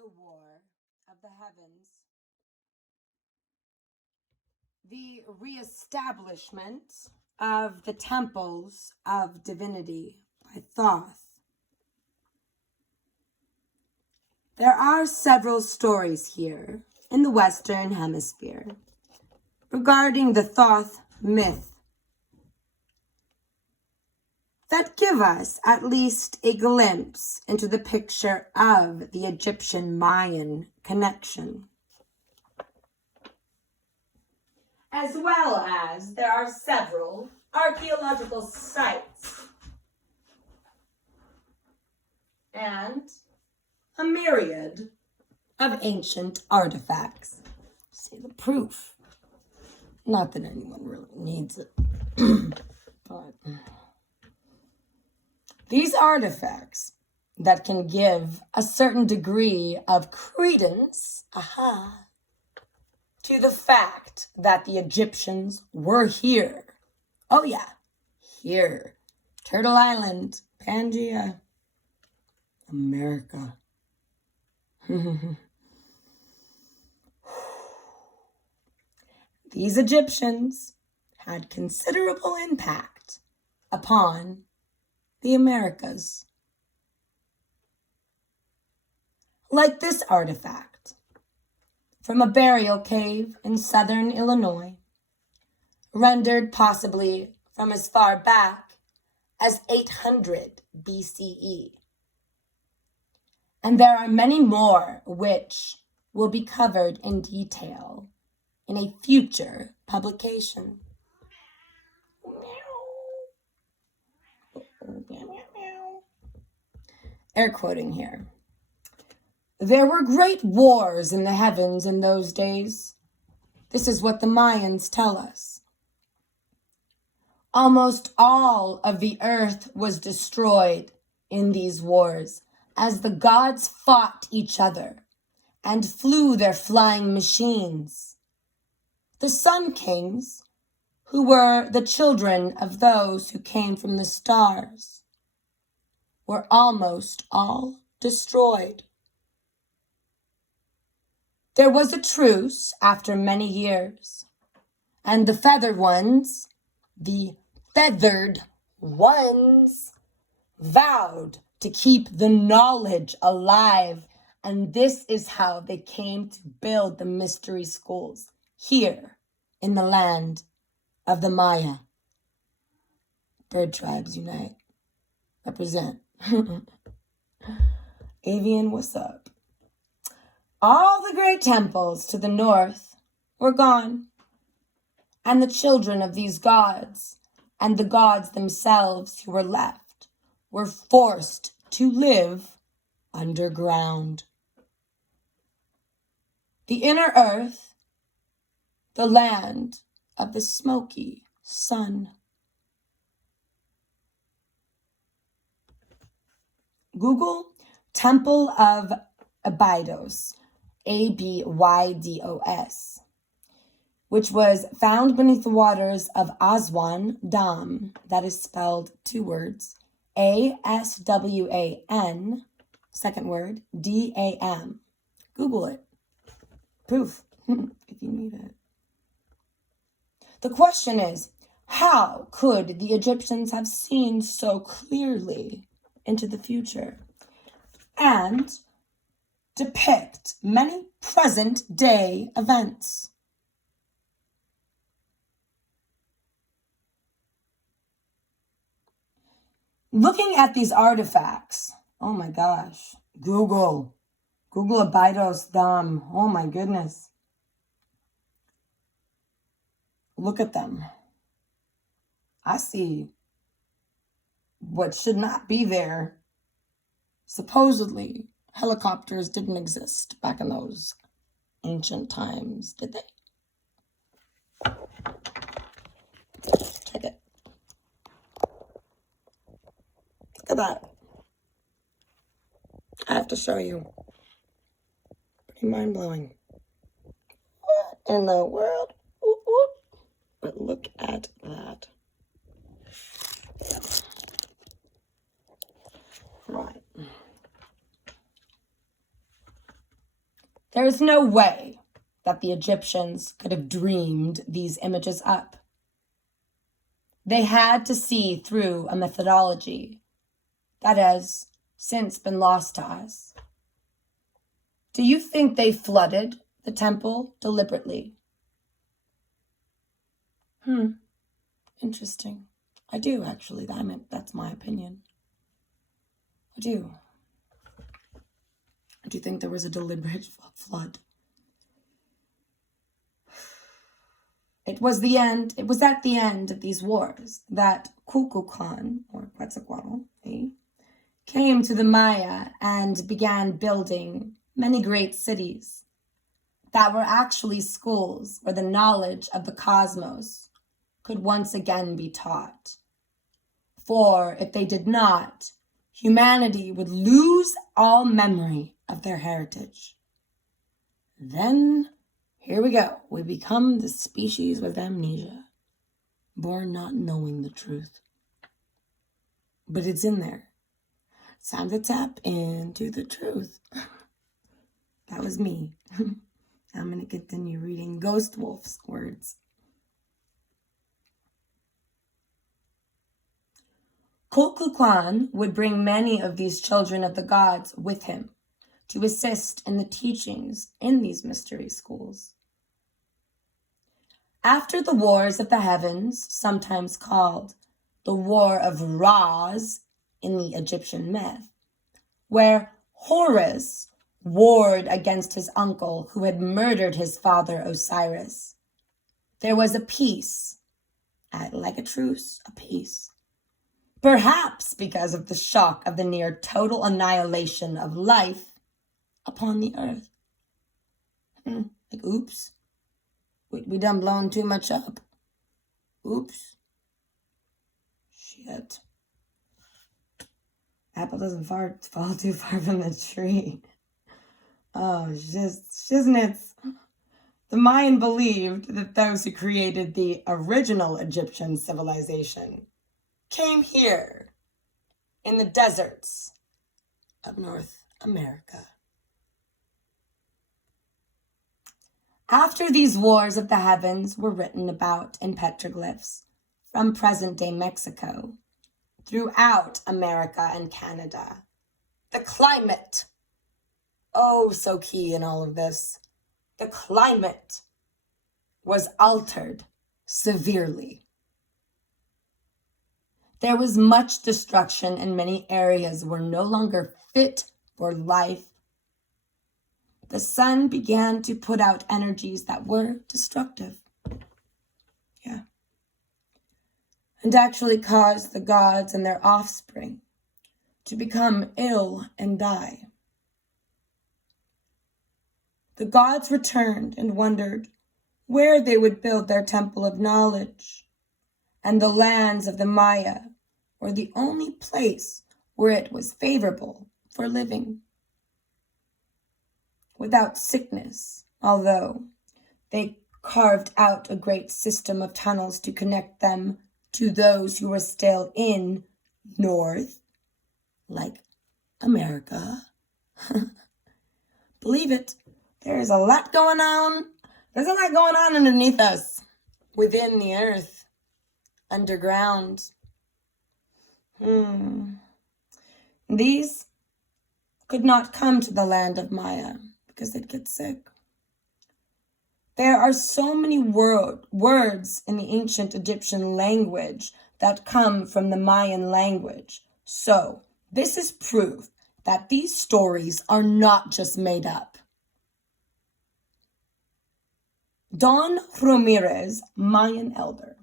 the war of the heavens, the reestablishment of the temples of divinity by Thoth. There are several stories here in the Western Hemisphere regarding the Thoth myth that give us at least a glimpse into the picture of the Egyptian-Mayan connection. As well as there are several archaeological sites and a myriad of ancient artifacts. See the proof. Not that anyone really needs it, but these artifacts that can give a certain degree of credence, to the fact that the Egyptians were here. Oh yeah, here. Turtle Island, Pangaea, America. These Egyptians had considerable impact upon the Americas. Like this artifact from a burial cave in southern Illinois, rendered possibly from as far back as 800 BCE. And there are many more which will be covered in detail in a future publication. Air quoting here. There were great wars in the heavens in those days. This is what the Mayans tell us. Almost all of the earth was destroyed in these wars as the gods fought each other and flew their flying machines. The Sun Kings, who were the children of those who came from the stars, were almost all destroyed. There was a truce after many years, and the feathered ones, vowed to keep the knowledge alive, and this is how they came to build the mystery schools here in the land of the Maya. Bird tribes unite. Represent. Avian, what's up? All the great temples to the north were gone, and the children of these gods and the gods themselves who were left were forced to live underground. The inner earth, the land of the smoky sun. Google Temple of Abydos, Abydos, which was found beneath the waters of Aswan Dam. That is spelled two words, Aswan, second word, Dam. Google it. Proof, if you need it. The question is, how could the Egyptians have seen so clearly into the future and depict many present-day events? Looking at these artifacts, oh my gosh, Google Abydos Dam, oh my goodness. Look at them. I see what should not be there. Supposedly, helicopters didn't exist back in those ancient times, did they? Check it. Look at that. I have to show you. Pretty mind-blowing. What in the world? Ooh, ooh. But look at that. Right. There is no way that the Egyptians could have dreamed these images up. They had to see through a methodology that has since been lost to us. Do you think they flooded the temple deliberately? Interesting. I do, actually. That's my opinion. I do. I do think there was a deliberate flood. It was at the end of these wars that Kukulkan, or Quetzalcoatl, came to the Maya and began building many great cities that were actually schools where the knowledge of the cosmos could once again be taught. For if they did not, humanity would lose all memory of their heritage. Then, here we go. We become the species with amnesia, born not knowing the truth. But it's in there. It's time to tap into the truth. That was me. I'm going to continue reading Ghost Wolf's words. Kukulkan would bring many of these children of the gods with him to assist in the teachings in these mystery schools. After the Wars of the Heavens, sometimes called the War of Ra's in the Egyptian myth, where Horus warred against his uncle who had murdered his father Osiris, there was a peace, like a truce, a peace. Perhaps because of the shock of the near total annihilation of life upon the earth. Like, oops, we done blown too much up. Oops. Shit. Apple doesn't fall too far from the tree. Oh, shiznits. The Mayan believed that those who created the original Egyptian civilization came here in the deserts of North America. After these wars of the heavens were written about in petroglyphs from present-day Mexico throughout America and Canada, the climate, oh so key in all of this, the climate was altered severely. There was much destruction and many areas were no longer fit for life. The sun began to put out energies that were destructive. Yeah. And actually caused the gods and their offspring to become ill and die. The gods returned and wondered where they would build their temple of knowledge, and the lands of the Maya were the only place where it was favorable for living. Without sickness, although they carved out a great system of tunnels to connect them to those who were still in North, like America. Believe it, there's a lot going on. There's a lot going on underneath us, within the earth, underground. These could not come to the land of Maya because they'd get sick. There are so many words in the ancient Egyptian language that come from the Mayan language. So this is proof that these stories are not just made up. Don Ramirez, Mayan elder.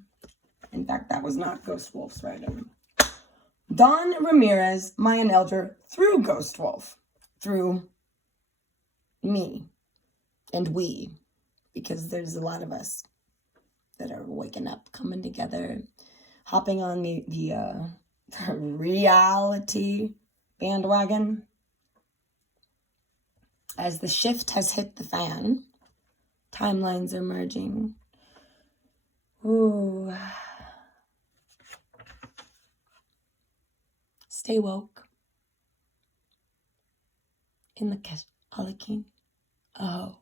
In fact, that was not Ghost Wolf's writing. Don Ramirez, Mayan elder, through Ghost Wolf, through me and we, because there's a lot of us that are waking up, coming together, hopping on the reality bandwagon. As the shift has hit the fan, timelines are merging. Ooh. Stay woke in the Alakin Oh,